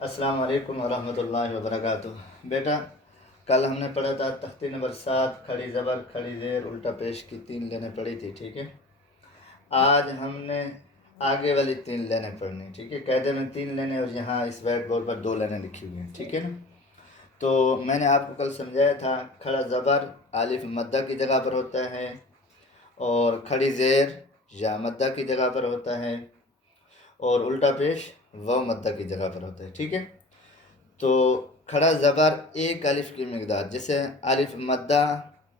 السلام علیکم ورحمۃ اللہ وبرکاتہ۔ بیٹا کل ہم نے پڑھا تھا تختی نمبر 7 کھڑی زبر کھڑی زیر الٹا پیش کی 3 لینیں پڑھی تھی، ٹھیک ہے۔ آج ہم نے آگے والی 3 لینیں پڑھنی، ٹھیک ہے۔ قاعدے میں 3 لینیں اور یہاں اس وائٹ بورڈ پر 2 لینیں لکھی ہوئی ہیں، ٹھیک ہے نا۔ تو میں نے آپ کو کل سمجھایا تھا کھڑا زبر الف مدہ کی جگہ پر ہوتا ہے اور کھڑی زیر یا مدہ کی جگہ پر ہوتا ہے اور الٹا پیش واو مدہ کی جگہ پر ہوتا ہے، ٹھیک ہے۔ تو کھڑا زبر ایک الف کی مقدار، جیسے الف مدہ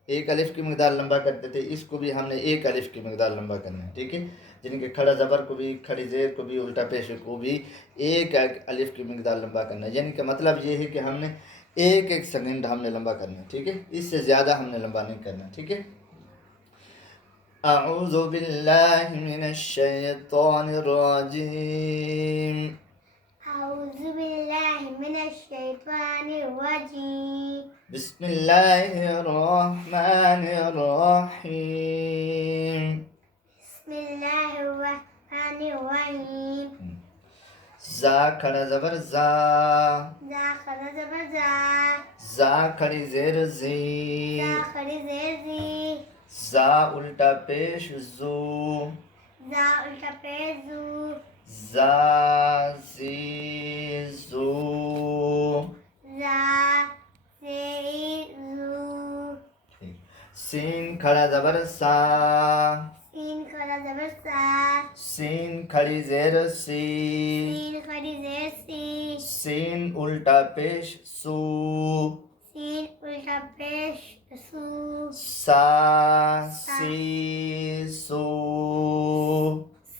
ایک الف کی مقدار لمبا کرتے تھے، اس کو بھی ہم نے ایک الف کی مقدار لمبا کرنا ہے، ٹھیک ہے۔ جن کے کھڑا زبر کو بھی کھڑی زیر کو بھی الٹا پیش کو بھی ایک الف کی مقدار لمبا کرنا ہے، یعنی کہ مطلب یہ ہے کہ ہم نے ایک سیکنڈ ہم نے لمبا کرنا ہے، ٹھیک ہے۔ اس سے زیادہ ہم نے لمبا نہیں کرنا، ٹھیک ہے۔ اعوذ باللہ من الشیطان الرجیم، أعوذ بالله من الشيطان الرجيم. بسم اللہ الرحمن الرحیم۔ بسم الله الرحمن الرحيم. زا کھڑا زبر زا، ذا خرج زبر ذا. زا کھڑی زیر زی، ذا خرج زیر زی. زا الٹا پیش زو، ذا الٹا پیش زو. زا زی زو، ذا زی زو. سین کھڑا زبر سا، سین خرج زبر سا. سین کھڑی زیر سی، سین خرج زیر سی. سین الٹا پیش سو، سین الٹا پیش سو. سا سی سو،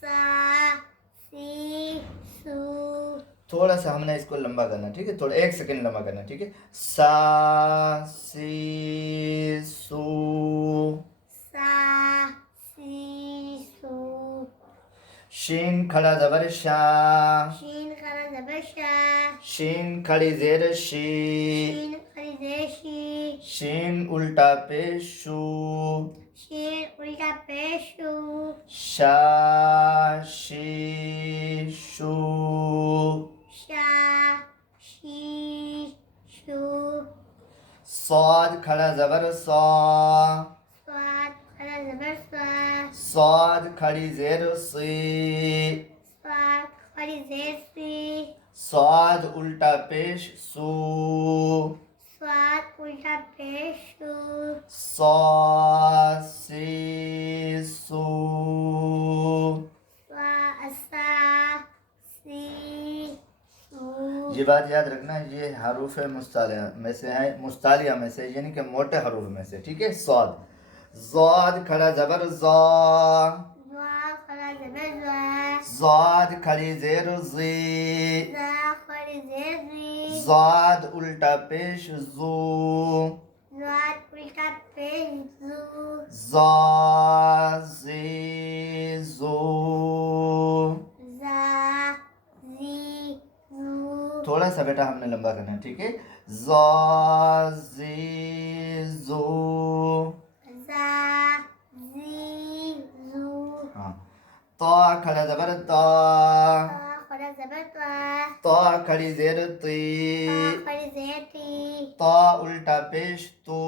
سا سی سو. تھوڑا سا ہم نے اس کو لمبا کرنا، ٹھیک ہے، تھوڑا 1 سیکنڈ لمبا کرنا، ٹھیک ہے۔ سا سی سو، سا سی سو. شین کھڑا زبر شا، شین خرج زبر شا. شین کھڑی زیر شی، شین خرج زیر شی. شین الٹا پیش شو، شین الٹا پیش شو. شا شی شو، شا شی شو. صاد کھڑا زبر سا، صاد خرج زبر سا. صاد کھڑی زیر سی، صاد خرج زیر سی. صاد الٹا پیش سو، صاد الٹا پیش شو. صا سی سو، سا سی سو. یہ بات یاد رکھنا، یہ حروف مستعلیہ میں سے ہیں، مستعلیہ میں سے یعنی کہ موٹے حروف میں سے، ٹھیک ہے۔ صاد، زاد کھڑا زبر زا، ذا خرج زبر ذا. زاد کھڑی زیر زی، ذا خرج زیر زی. زاد الٹا پیش زو، ذات الٹا پیش زو. زا زی زو، ذا زی زو. تھوڑا سا بیٹا ہم نے لمبا کرنا ہے، ٹھیک ہے۔ زا زی زو، ذا زی زو. ہاں۔ تا کھڑا زبر تا، تا خرج زبر تا. تا کھڑی زیر تی، تا خرج زیر تی. تا الٹا پیش تو،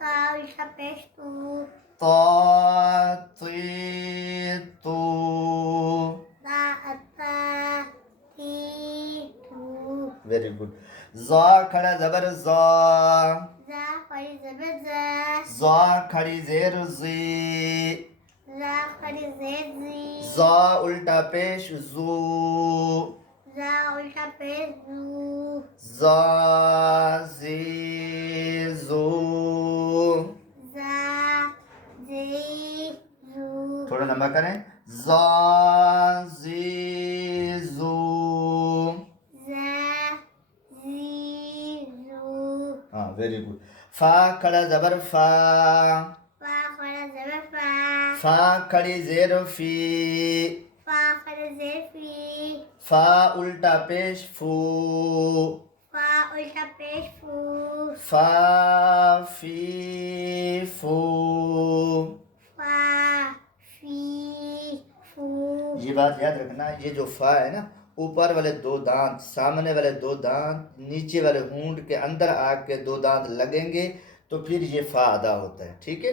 تا الٹا پیش تو. تا تی تو، تا اتا تی تو. Very good. زا کھڑا زبر زا، ذا خرج زبر ذا. زا کھڑی زیر زی، ذا خرج زیر زی. زا الٹا پیش زو، ذا الٹا پیش زو. زا زی زو، ذا زی زو. تھوڑا لمبا کریں، زا زی زو، ذا زی زو. ہاں ویری گڈ۔ فا کھڑا زبر فا، فا خرج زبر فا. فا کھڑی زیر فی، فا خرج زیر فی. فا الٹا پیش فو، فا الٹا پیش فو. فا فی فو، فا فی فو. یہ بات یاد رکھنا، یہ جو فا ہے نا اوپر والے دو دانت، سامنے والے دو دانت نیچے والے ہونٹ کے اندر آ کے دو دانت لگیں گے تو پھر یہ فا ادا ہوتا ہے، ٹھیک ہے۔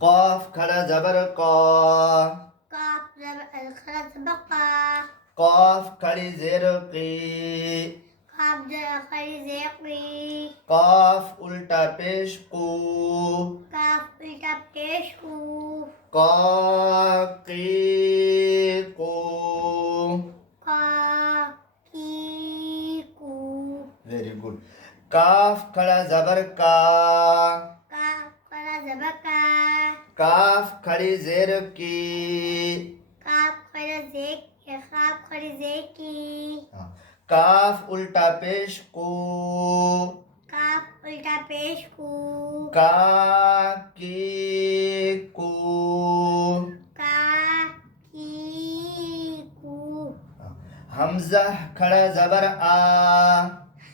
قاف کھڑا زبر قا، قاف زبر کھڑا زبر قا، قاف کھڑی زیر قی، قاف زبر کھڑی زیر قی، قاف الٹا پیش قو، قاف الٹا پیش قو، قا قی قو، قا کی قو، ویری گڈ۔ کاف کھڑا زبر کا، قاف کھڑا زبر کا، کاف کھڑی زیر کی، قاف کھڑا زیر قاف کھڑی زیر کی، کاف الٹا پیش کو، قاف الٹا پیش قو، کا کی کو، کا کی قو، حمزہ کھڑا زبر آ،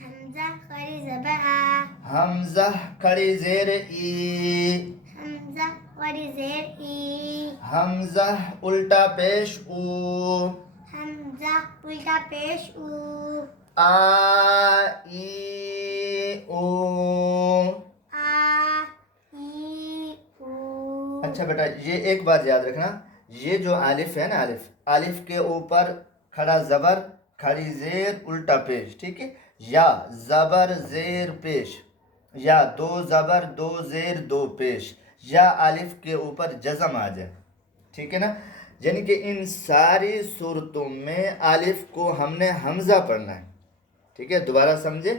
حمزہ کھڑی زبر آ، حمزہ کھڑی زیر ای، حمزہ کھڑی زیر ای، حمزہ الٹا پیش او، حمزہ الٹا پیش او، آ ای او۔ آ ای او۔ اچھا بیٹا یہ ایک بات یاد رکھنا، یہ جو الف ہے نا، الف کے اوپر کھڑا زبر کھڑی زیر الٹا پیش، ٹھیک ہے، یا زبر زیر پیش، یا دو زبر دو زیر دو پیش، یا الف کے اوپر جزم آ جائے، ٹھیک ہے نا، یعنی کہ ان ساری صورتوں میں الف کو ہم نے حمزہ پڑھنا ہے، ٹھیک ہے، دوبارہ سمجھے،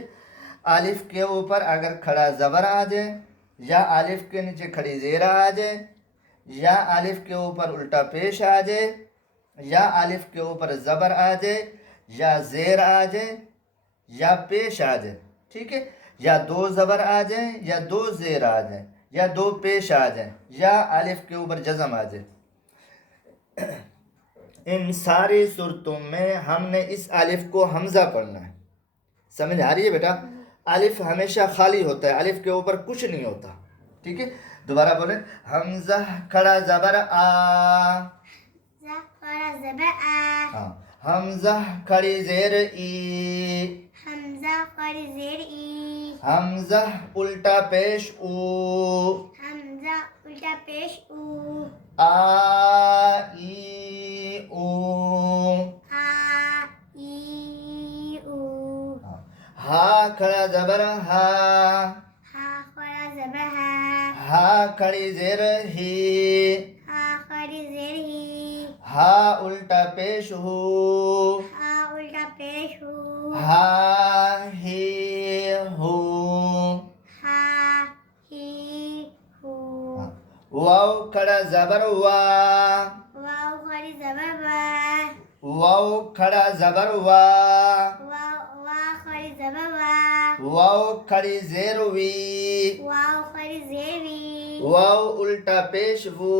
الف کے اوپر اگر کھڑا زبر آ جائے، یا الف کے نیچے کھڑی زیر آ جائے، یا الف کے اوپر الٹا پیش آ جائے، یا الف کے اوپر زبر آ جائے، یا زیر آ جائے، یا پیش آ جائے، ٹھیک ہے، یا دو زبر آ جائیں، یا دو زیر آ جائیں، یا دو پیش آ جائیں، یا الف کے اوپر جزم آ جائے، ان ساری صورتوں میں ہم نے اس الف کو حمزہ پڑھنا ہے۔ سمجھ آ رہی ہے بیٹا؟ الف ہمیشہ خالی ہوتا ہے، الف کے اوپر کچھ نہیں ہوتا، ٹھیک ہے، دوبارہ بولیں، حمزہ کھڑا زبر آ، حمزہ کھڑا زبر آ، ہاں، حمزہ کھڑی زیر ای، حمزہ کھڑی زیر ای، حمزہ الٹا پیش او، حمزہ الٹا پیش او، آ ای او، آ ای او، ہا کھڑا زبر ہا، ہا کھڑا زبر ہا، ہا کھڑی زیر ہی، ہا کھڑی زیر ہی، ہا الٹا پیش ہو، ہا الٹا پیش ہو، ہا ہی ہو، ہا ہی ہو، واو کھڑا زبر وا، واو کھڑی زبر وا، واو کھڑا زبر وا، وا کھڑی زبر وا، واو کھڑی زیر وی، واو کھڑی زیر وی، واو الٹا پیش وو،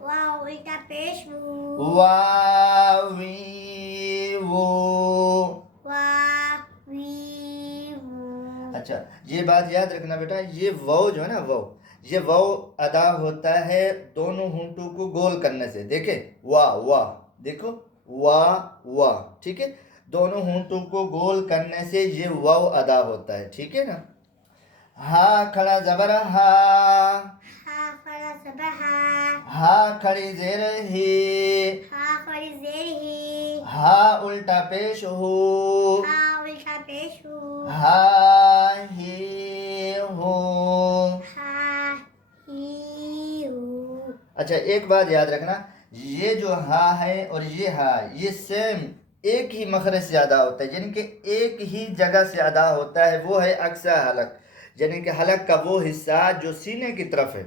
واو الٹا پیش وو، واوی وو۔ وا وی وو۔ اچھا یہ بات یاد رکھنا بیٹا، یہ واو جو ہے نا، واو، یہ واو ادا ہوتا ہے دونوں ہونٹوں کو گول کرنے سے، دیکھیں وا وا، دیکھو وا وا، ٹھیک ہے، دونوں ہونٹوں کو گول کرنے سے یہ واو ادا ہوتا ہے، ٹھیک ہے نا۔ ہا کھڑا زبر ہا، ہا کھڑا زبر ہا، ہا کھڑی زیر ہی، ہا کھڑی زیر ہی، ہا الٹا پیش ہو، ہا الٹا پیش ہو، ہا ہی ہو۔ ہا ہی ہو۔ اچھا ایک بات یاد رکھنا، یہ جو ہا ہے اور یہ ہا، یہ سیم ایک ہی مخرج سے ادا ہوتا ہے، یعنی کہ ایک ہی جگہ سے ادا ہوتا ہے، وہ ہے اقصی حلق، یعنی کہ حلق کا وہ حصہ جو سینے کی طرف ہے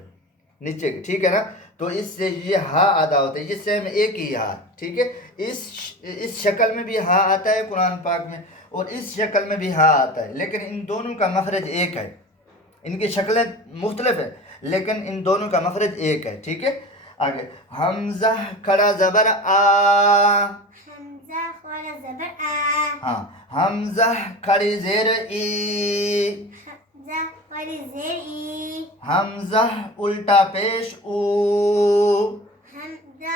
نیچے، ٹھیک ہے نا، تو اس سے یہ ہا ادا ہوتا ہے، یہ سیم ایک ہی ہا، ٹھیک ہے، اس شکل میں بھی ہا آتا ہے قرآن پاک میں، اور اس شکل میں بھی ہا آتا ہے، لیکن ان دونوں کا مخرج ایک ہے، ان کی شکلیں مختلف ہیں لیکن ان دونوں کا مخرج ایک ہے، ٹھیک ہے۔ آگے حمزہ کھڑا زبر آ، حمزہ کھڑا زبر آ، ہاں، حمزہ کھڑی زیر ای، حمزہ کھڑی زیر ای، حمزہ الٹا پیش او، حمزہ